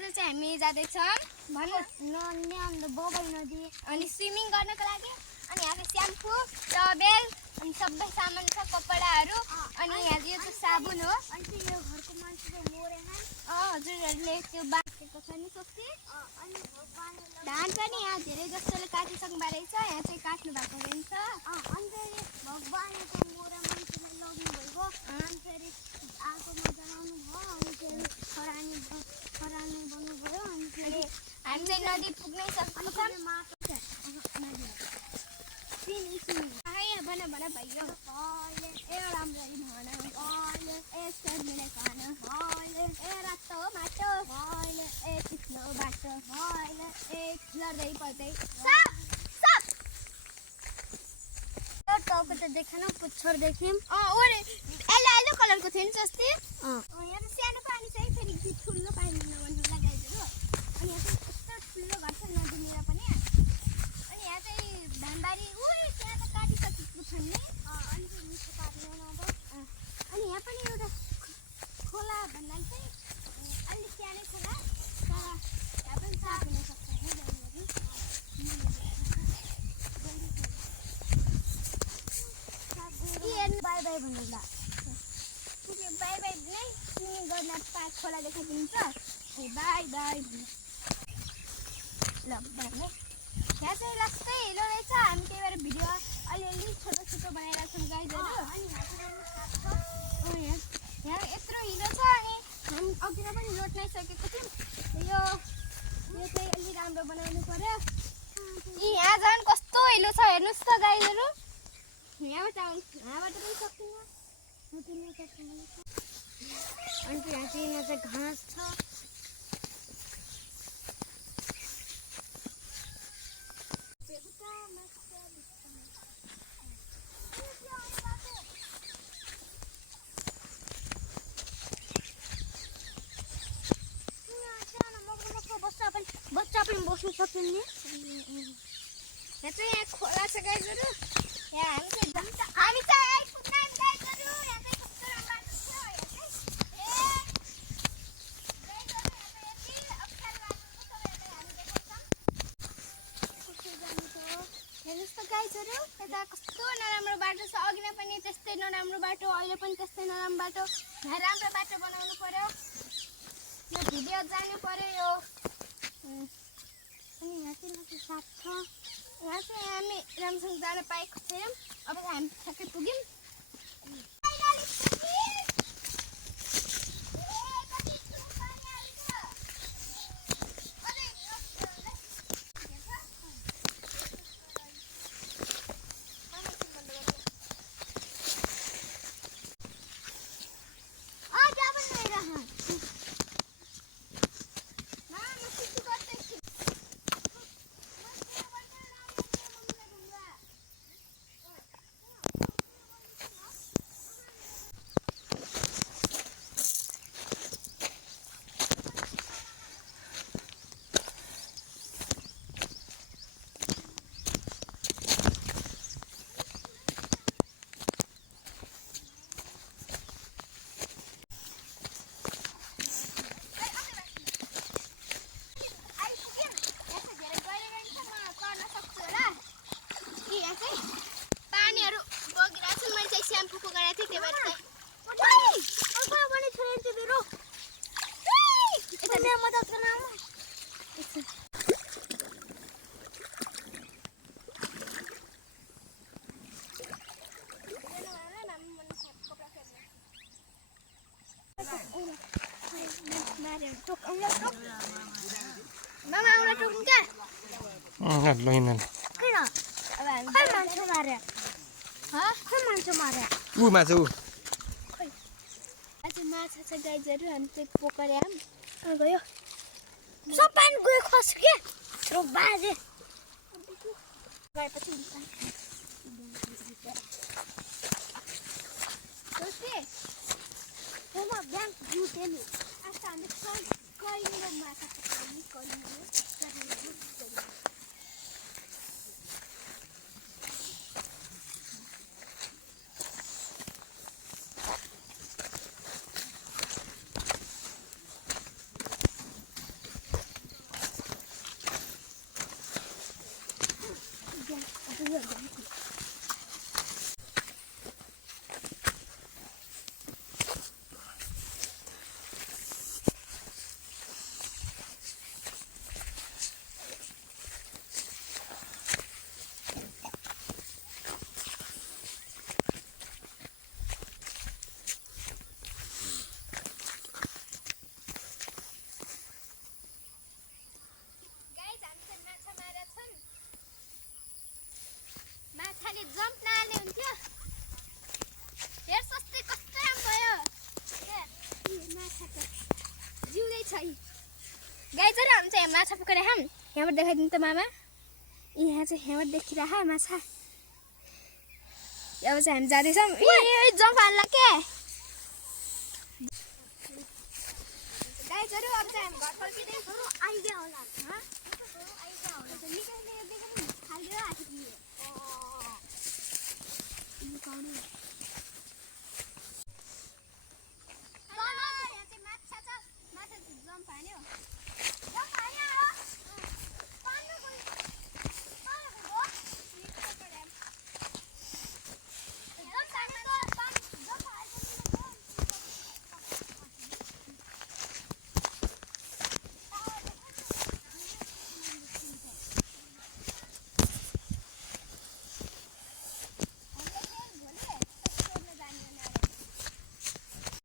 आज चाहिँ हामी जाँदैछौँ बबाई नदी अनि स्विमिङ गर्नको लागि। अनि यहाँ स्याम्पू टवेल अनि सबै सामान छ, कपडाहरू। अनि यहाँ यो चाहिँ साबुन हो। अनि यो घरको मान्छेले मोरेन हजुरहरूले त्यो बाँकेको छ नि सोच्थे। अनि धान पनि यहाँ धेरै जस्तोले काटिसक्नु रहेछ, यहाँ चाहिँ काट्नु भएको रहेछ। अनि फेरि भगवानले त मोरे मान्छेले लग्नु भएको। अनि फेरि आगोमा जलाउनु भयो। अनि फेरि खरानी बन्नुभयो। अनि फेरि हामी चाहिँ नदी पुग्नै सक्छौँ। भन भन भइयो ए राम्ररी भन ए सजिलै भन ए रातो माटो ए चिस्नो बाटो ए लड्दै पर्दै टाउको त देखेन, पुच्छर देख्यौँ। येलो कलरको थियो नि जस्तै। यहाँ त सानो पानी छ है, फेरि ठुलो पानी नभन्नु लगाइदिनु। अनि यहाँ चाहिँ कस्तो ठुलो घर छ नदीनिर पनि। अनि यहाँ चाहिँ धानबारी त्यहाँ त काटिसकेको छ नि। अनि फेरि मिठो पार्दैन अब। अनि यहाँ पनि एउटा खोला भन्नाले चाहिँ अलिक सानै खोला, तर यहाँ पनि साफ हुन सक्छ है बाई बाई भन्नु ल। बाई बाई नै स्विमिङ गर्न खोला देखाइदिन्छ। बाई बाई ल भन्ने। यहाँ चाहिँ लास्टै हिलो रहेछ, हामी त्यही भएर भिडियो अलिअलि छोटो छोटो बनाइरहेको छौँ गाइजहरू। यहाँ यत्रो हिलो छ। अनि हामी अघि नै पनि लोट नै सकेको थियौँ। यो चाहिँ अलि राम्रो बनाउनु पर्यो। यहाँ झन् कस्तो हिलो छ हेर्नुहोस् त गाइजहरू। यहाँबाट पनि सक्दिनँ। अनि यहाँ चाहिँ घाँस छ। बच्चा पनि बस्नु सक्दैन नि। यहाँ चाहिँ यहाँ खोला छ गाइजहरू। यहाँ हामी चाहिँ आइपुग्न गाइजहरू। यहाँ चाहिँ कस्तो राम्रो बाटो छ। हेर्नुहोस् त गाइजहरू, यता कस्तो नराम्रो बाटो छ। अघि नै पनि त्यस्तै नराम्रो बाटो, अहिले पनि त्यस्तै नराम्रो बाटो। यहाँ राम्रो बाटो बनाउनु पर्यो। यो भिडियो जानु पर्यो यो। अनि यहाँ चाहिँ साथ छ। यहाँ चाहिँ हामी राम्रोसँग जान पाएको थियौँ। अब हामी ठ्याक्कै पुग्यौँ। Mama udah turun kan? Enggak loinan. Kira. Kau mancu mare. Hah? Kau mancu mare. Masuk. आज माछा छ गाइजहरू, हामी चाहिँ पोखरियाम गयो। सबै गयो खस के? रो बाजे। गएपछि सोचे म ब्याङ्क जुटे नि। आज हामी कहिले माछा पक्रिने कहिले जिउँदै छ गाइजहरू हामी चाहिँ माछा पक्रेर खाऊँ यहाँबाट देखाइदिनु त मामा यहाँ चाहिँ यहाँबाट देखिरह माछा अब चाहिँ हामी जाँदैछौँ ए जङ्गलला के गाइजहरू अब चाहिँ हामी घर फर्किँदैछौँ आइडिया होला हालिदिएर आएको